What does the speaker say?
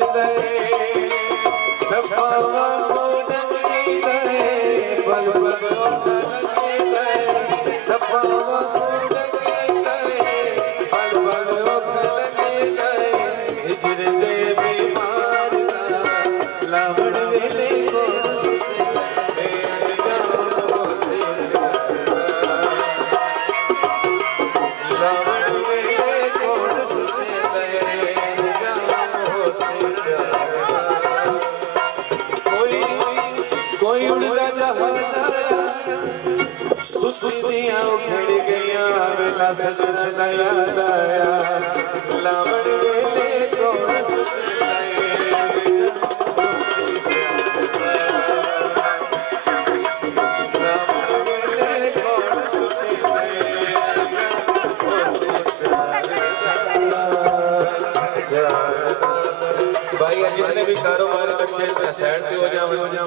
गए सफावा को डंगी गए बल बल लगे गए सफावा को डंगी गए बल बल लगे गए हिजर दे बीमार लावण वेले को सुसे कोई उड़दा जहाज सुस्तियां उखड़ गया वेला सजना याद आया लावण वेले कौन सुसे भाई जितने भी कारोबार बच्चे साइड पे हो जाओ।